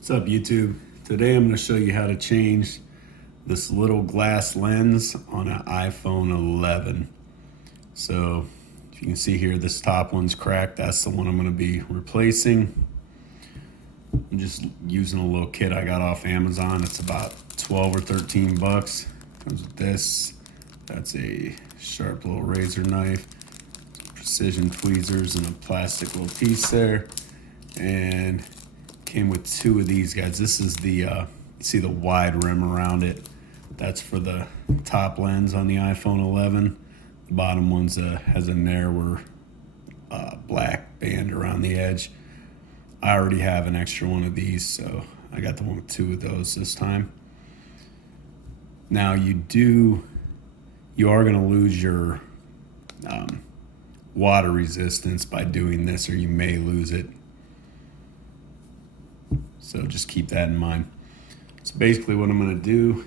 What's up, YouTube? Today I'm going to show you how to change this little glass lens on an iPhone 11. So if you can see here, this top one's cracked. That's the one I'm going to be replacing. I'm just using a little kit I got off Amazon. It's about 12 or 13 bucks. Comes with this. That's a sharp little razor knife, precision tweezers, and a plastic little piece there. And came with two of these guys. This is the you see the wide rim around it. That's for the top lens on the iPhone 11. The bottom one's has a narrower black band around the edge. I already have an extra one of these, so I got the one with two of those this time. Now you are going to lose your water resistance by doing this, or you may lose it. So just keep that in mind. So basically what I'm going to do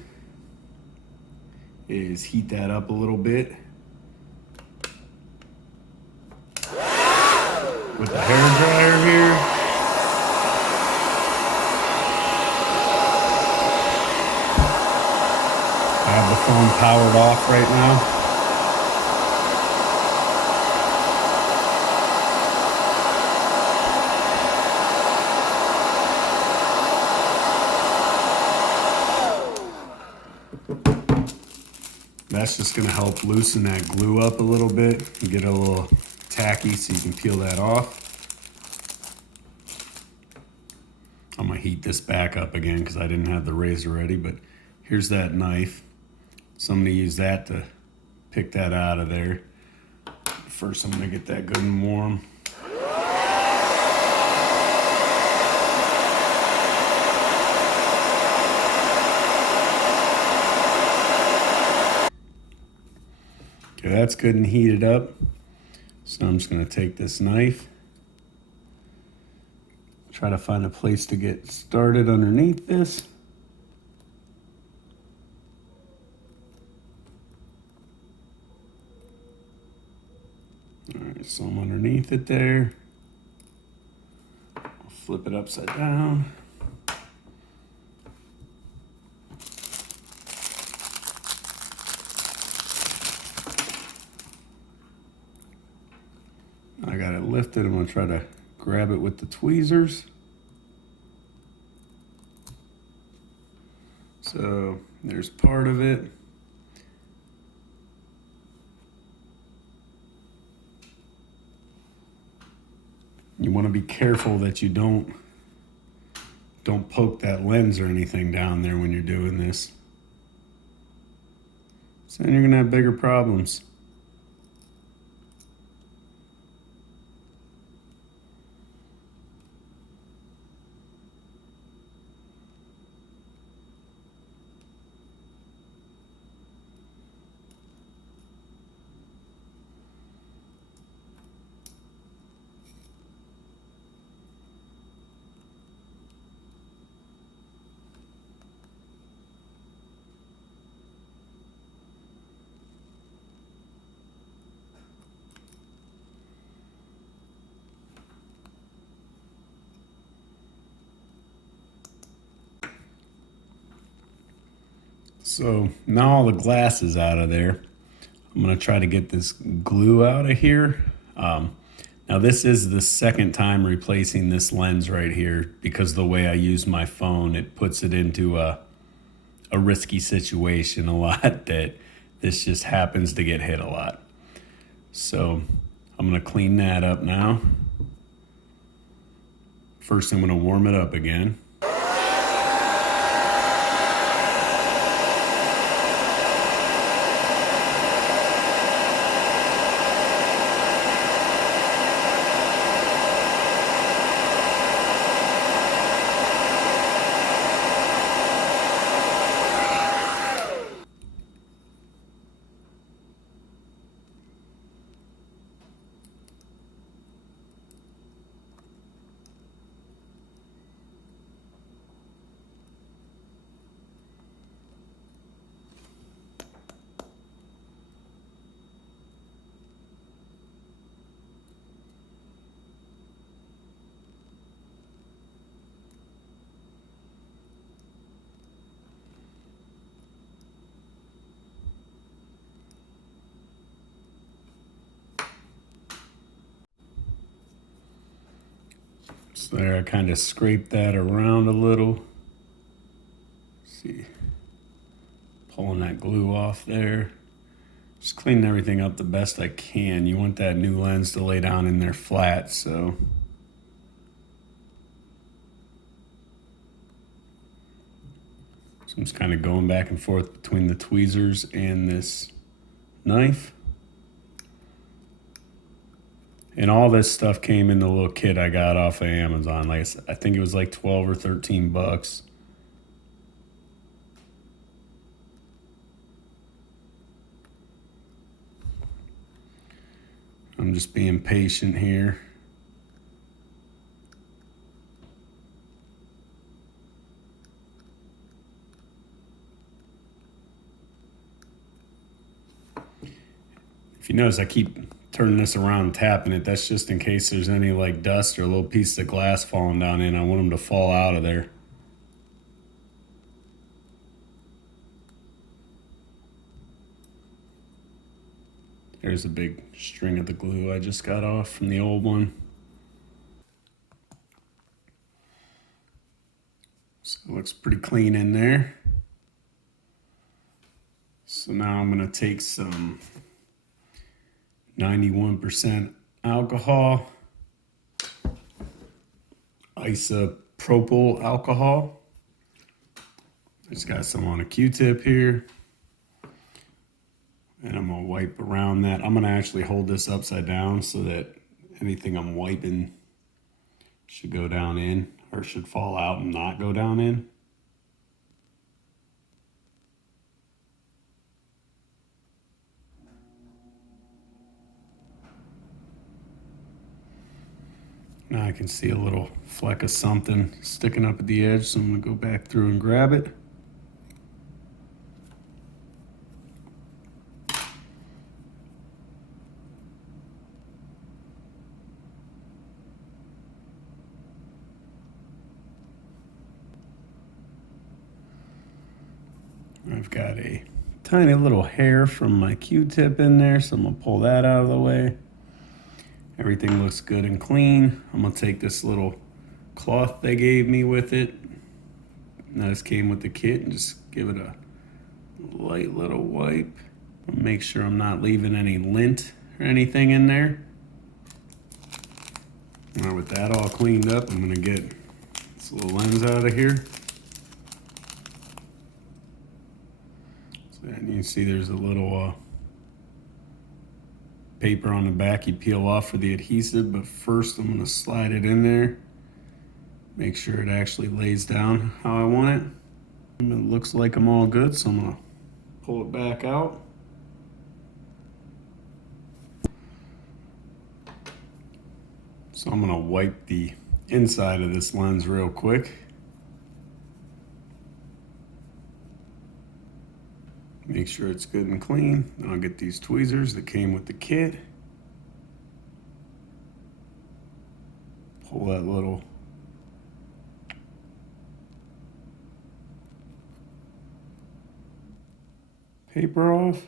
is heat that up a little bit with the hair dryer here. I have the phone powered off right now. That's just going to help loosen that glue up a little bit and get it a little tacky so you can peel that off. I'm going to heat this back up again because I didn't have the razor ready, but here's that knife. So I'm going to use that to pick that out of there. First, I'm going to get that good and warm. Okay, that's good and heated up. So I'm just going to take this knife, try to find a place to get started underneath this. All right, so I'm underneath it there. I'll flip it upside down. I got it lifted. I'm going to try to grab it with the tweezers. So there's part of it. You want to be careful that you don't poke that lens or anything down there when you're doing this. So then you're going to have bigger problems. So now all the glass is out of there. I'm going to try to get this glue out of here. Now this is the second time replacing this lens right here because the way I use my phone, it puts it into a risky situation a lot that this just happens to get hit a lot. So I'm going to clean that up now. First, I'm going to warm it up again. So there, I kind of scraped that around a little. See, pulling that glue off there. Just cleaning everything up the best I can. You want that new lens to lay down in there flat, so. So I'm just kind of going back and forth between the tweezers and this knife. And all this stuff came in the little kit I got off of Amazon. Like I think it was like 12 or 13 bucks. I'm just being patient here. If you notice, I keep turning this around and tapping it. That's just in case there's any like dust or a little piece of glass falling down in. I want them to fall out of there. There's a big string of the glue I just got off from the old one. So it looks pretty clean in there. So now I'm gonna take some 91% alcohol, isopropyl alcohol. I just got some on a Q-tip here. And I'm gonna wipe around that. I'm gonna actually hold this upside down so that anything I'm wiping should go down in, or should fall out and not go down in. Now I can see a little fleck of something sticking up at the edge, so I'm gonna go back through and grab it. I've got a tiny little hair from my Q-tip in there, so I'm gonna pull that out of the way. Everything looks good and clean. I'm gonna take this little cloth they gave me with it. Now this came with the kit, and just give it a light little wipe. Make sure I'm not leaving any lint or anything in there. Now with that all cleaned up, I'm gonna get this little lens out of here. And you can see there's a little paper on the back you peel off for the adhesive, but first I'm gonna slide it in there. Make sure it actually lays down how I want it. And it looks like I'm all good, so I'm gonna pull it back out. So I'm gonna wipe the inside of this lens real quick. Make sure it's good and clean. Then I'll get these tweezers that came with the kit. Pull that little paper off.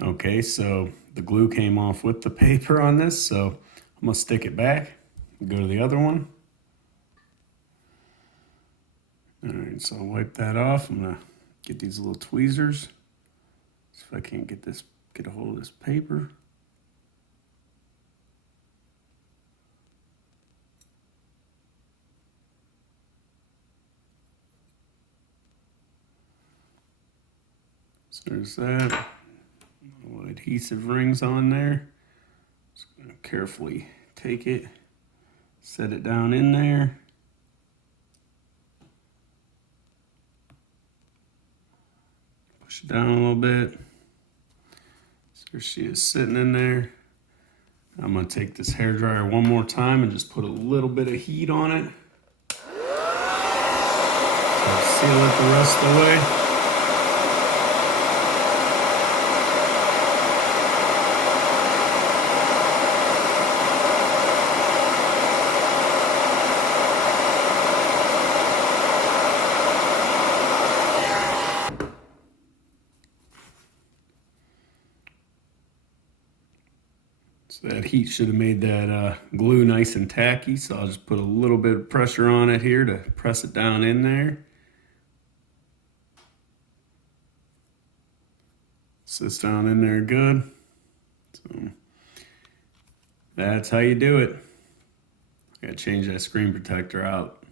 Okay, so the glue came off with the paper on this, so I'm gonna stick it back and go to the other one. All right, so I'll wipe that off. I'm gonna get these little tweezers. See if I can't get a hold of this paper. So there's that. Little adhesive rings on there. Just gonna carefully take it, set it down in there. Push it down a little bit. So there she is sitting in there. I'm gonna take this hairdryer one more time and just put a little bit of heat on it. So seal it the rest of the way. So that heat should have made that glue nice and tacky. So I'll just put a little bit of pressure on it here to press it down in there. Sits down in there good. So that's how you do it. I gotta change that screen protector out.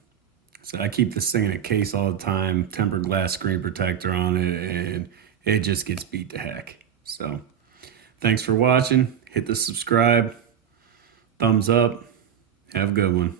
So I keep this thing in a case all the time, tempered glass screen protector on it, and it just gets beat to heck. So thanks for watching. Hit the subscribe, thumbs up. Have a good one.